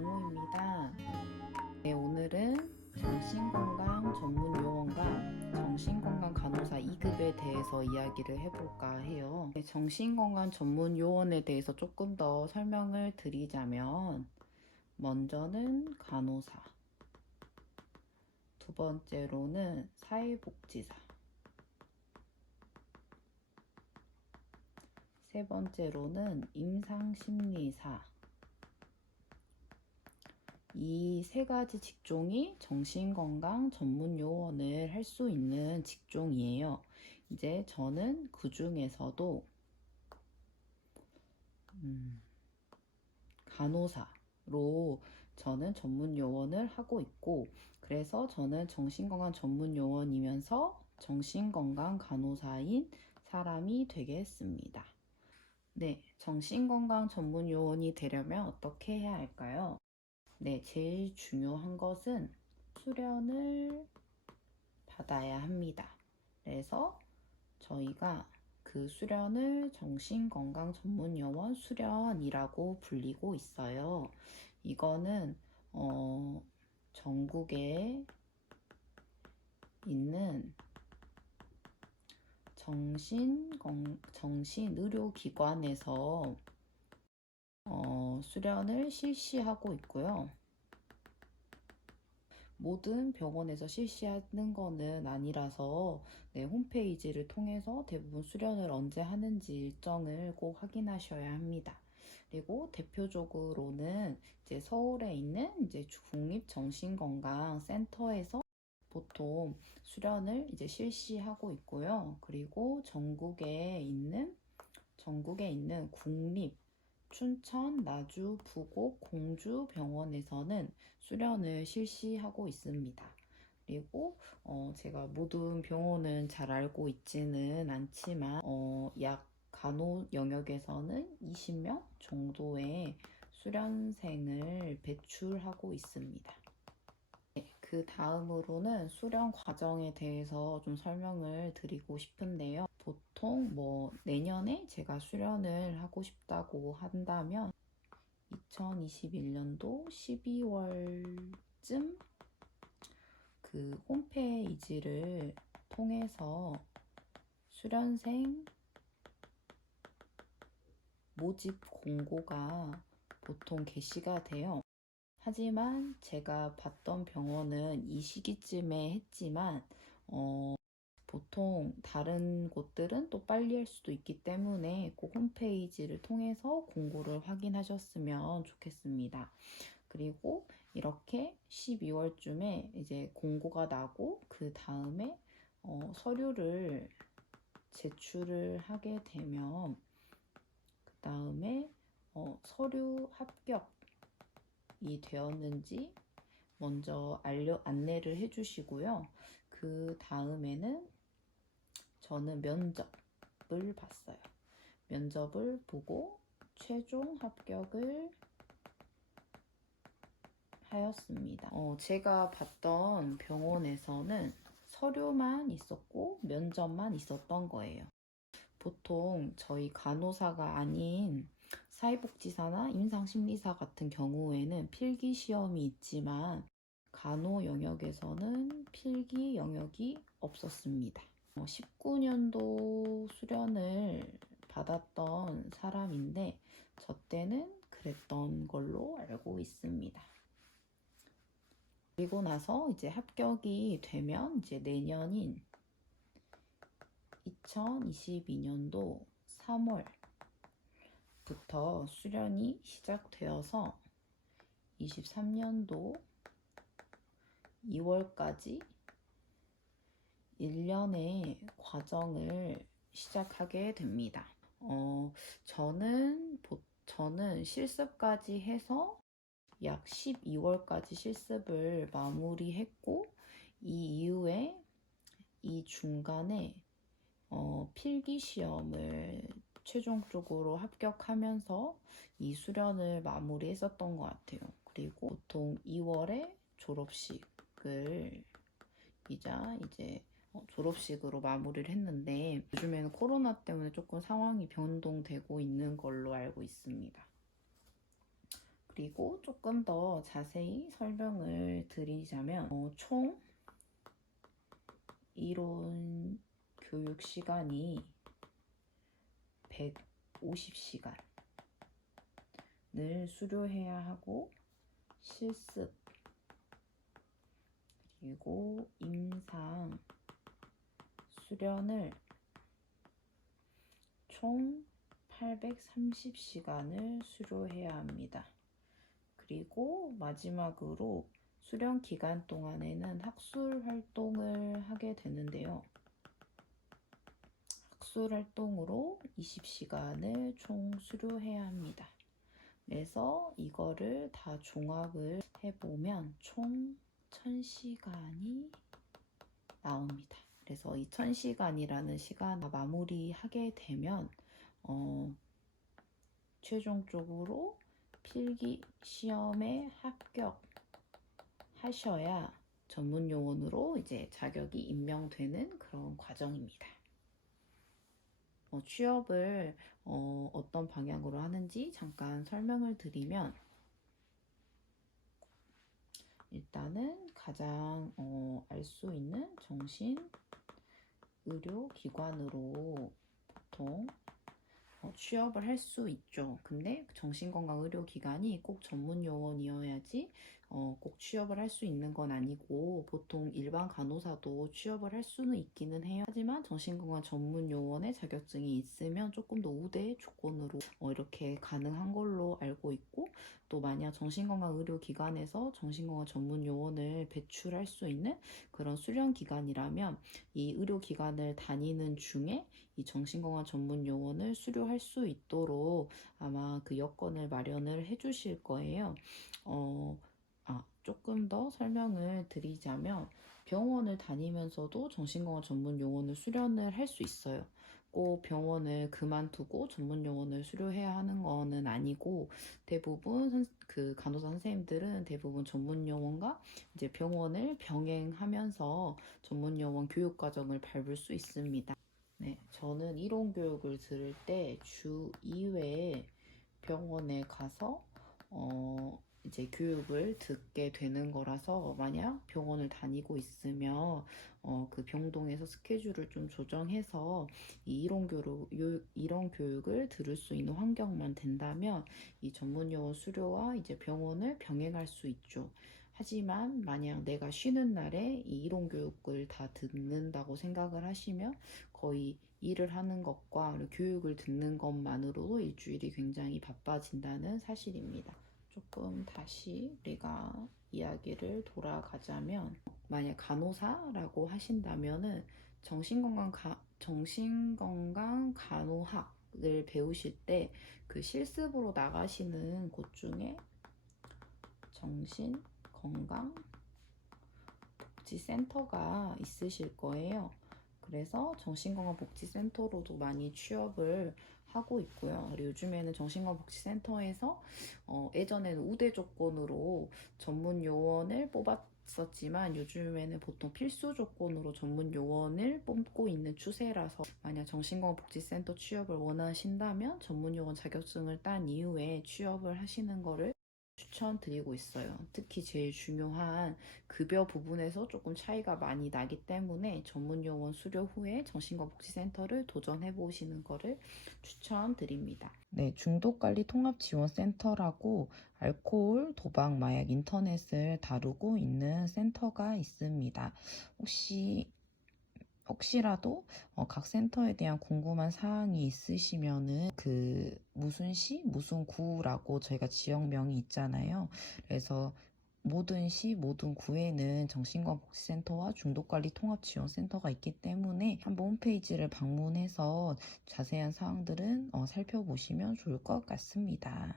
모모입니다. 네, 오늘은 정신건강 전문 요원과 정신건강 간호사 2급에 대해서 이야기를 해볼까 해요. 네, 정신건강 전문 요원에 대해서 조금 더 설명을 드리자면, 먼저는 간호사, 두 번째로는 사회복지사, 세 번째로는 임상심리사. 이 세 가지 직종이 정신건강 전문 요원을 할 수 있는 직종이에요. 이제 저는 그 중에서도 간호사로 저는 전문 요원을 하고 있고, 그래서 저는 정신건강 전문 요원이면서 정신건강 간호사인 사람이 되겠습니다. 네, 정신건강 전문 요원이 되려면 어떻게 해야 할까요? 네, 제일 중요한 것은 수련을 받아야 합니다. 그래서 저희가 그 수련을 정신건강 전문요원 수련이라고 불리고 있어요. 이거는 전국에 있는 정신의료기관에서 수련을 실시하고 있고요. 모든 병원에서 실시하는 거는 아니라서 홈페이지를 통해서 대부분 수련을 언제 하는지 일정을 꼭 확인하셔야 합니다. 그리고 대표적으로는 이제 서울에 있는 이제 국립정신건강센터에서 보통 수련을 이제 실시하고 있고요. 그리고 전국에 있는 국립 춘천, 나주, 부곡, 공주 병원에서는 수련을 실시하고 있습니다. 그리고 제가 모든 병원은 잘 알고 있지는 않지만 약 간호 영역에서는 20명 정도의 수련생을 배출하고 있습니다. 네, 그 다음으로는 수련 과정에 대해서 좀 설명을 드리고 싶은데요. 보통 내년에 제가 수련을 하고 싶다고 한다면 2021년도 12월쯤 그 홈페이지를 통해서 수련생 모집 공고가 보통 게시가 돼요. 하지만 제가 봤던 병원은 이 시기쯤에 했지만 보통 다른 곳들은 또 빨리 할 수도 있기 때문에 꼭 홈페이지를 통해서 공고를 확인하셨으면 좋겠습니다. 그리고 이렇게 12월쯤에 이제 공고가 나고 그 다음에 서류를 제출을 하게 되면 그 다음에 서류 합격이 되었는지 먼저 안내를 해주시고요. 그 다음에는 저는 면접을 봤어요. 면접을 보고 최종 합격을 하였습니다. 제가 봤던 병원에서는 서류만 있었고 면접만 있었던 거예요. 보통 저희 간호사가 아닌 사회복지사나 임상심리사 같은 경우에는 필기 시험이 있지만 간호 영역에서는 필기 영역이 없었습니다. 19년도 수련을 받았던 사람인데 저 때는 그랬던 걸로 알고 있습니다. 그리고 나서 이제 합격이 되면 이제 내년인 2022년도 3월부터 수련이 시작되어서 23년도 2월까지 1년의 과정을 시작하게 됩니다. 저는 실습까지 해서 약 12월까지 실습을 마무리했고 이 이후에 이 중간에 필기 시험을 최종적으로 합격하면서 이 수련을 마무리했었던 것 같아요. 그리고 보통 2월에 졸업식을 이제 졸업식으로 마무리를 했는데 요즘에는 코로나 때문에 조금 상황이 변동되고 있는 걸로 알고 있습니다. 그리고 조금 더 자세히 설명을 드리자면 총 이론 교육 시간이 150시간을 수료해야 하고 실습 그리고 임상 수련을 총 830시간을 수료해야 합니다. 그리고 마지막으로 수련 기간 동안에는 학술 활동을 하게 되는데요. 학술 활동으로 20시간을 총 수료해야 합니다. 그래서 이거를 다 종합을 해보면 총 1000시간이 나옵니다. 그래서 이 1000시간이라는 시간 마무리하게 되면 최종적으로 필기 시험에 합격하셔야 전문 요원으로 이제 자격이 임명되는 그런 과정입니다. 취업을 어떤 방향으로 하는지 잠깐 설명을 드리면 일단은 가장 알 수 있는 정신의료기관으로 보통 취업을 할 수 있죠. 근데 정신건강의료기관이 꼭 전문요원이어야지 꼭 취업을 할 수 있는 건 아니고 보통 일반 간호사도 취업을 할 수는 있기는 해요. 하지만 정신건강 전문요원의 자격증이 있으면 조금 더 우대 조건으로 이렇게 가능한 걸로 알고 있고 또 만약 정신건강의료기관에서 정신건강 전문요원을 배출할 수 있는 그런 수련기관이라면 이 의료기관을 다니는 중에 이 정신건강 전문 요원을 수료할 수 있도록 아마 그 여건을 마련을 해주실 거예요. 조금 더 설명을 드리자면 병원을 다니면서도 정신건강 전문 요원을 수련을 할 수 있어요. 꼭 병원을 그만두고 전문 요원을 수료해야 하는 거는 아니고 대부분 그 간호사 선생님들은 대부분 전문 요원과 이제 병원을 병행하면서 전문 요원 교육 과정을 밟을 수 있습니다. 네, 저는 이론 교육을 들을 때 주 2회 병원에 가서 이제 교육을 듣게 되는 거라서 만약 병원을 다니고 있으면 그 병동에서 스케줄을 좀 조정해서 이 이론 교육을 들을 수 있는 환경만 된다면 이 전문 요원 수료와 이제 병원을 병행할 수 있죠. 하지만 만약 내가 쉬는 날에 이 이론 교육을 다 듣는다고 생각을 하시면 거의 일을 하는 것과 교육을 듣는 것만으로도 일주일이 굉장히 바빠진다는 사실입니다. 조금 다시 우리가 이야기를 돌아가자면 만약 간호사라고 하신다면은 정신건강 간호학을 배우실 때 그 실습으로 나가시는 곳 중에 정신건강복지센터가 있으실 거예요. 그래서 정신건강복지센터로도 많이 취업을 하고 있고요. 그리고 요즘에는 정신건강복지센터에서 예전에는 우대 조건으로 전문 요원을 뽑았었지만 요즘에는 보통 필수 조건으로 전문 요원을 뽑고 있는 추세라서 만약 정신건강복지센터 취업을 원하신다면 전문 요원 자격증을 딴 이후에 취업을 하시는 거를 추천드리고 있어요. 특히 제일 중요한 급여 부분에서 조금 차이가 많이 나기 때문에 전문요원 수료 후에 정신건강복지센터를 도전해 보시는 거를 추천드립니다. 네, 중독관리통합지원센터라고 알코올, 도박, 마약, 인터넷을 다루고 있는 센터가 있습니다. 혹시라도 각 센터에 대한 궁금한 사항이 있으시면은 그 무슨 시, 무슨 구라고 저희가 지역명이 있잖아요. 그래서 모든 시, 모든 구에는 정신건강복지센터와 중독관리통합지원센터가 있기 때문에 한번 홈페이지를 방문해서 자세한 사항들은 살펴보시면 좋을 것 같습니다.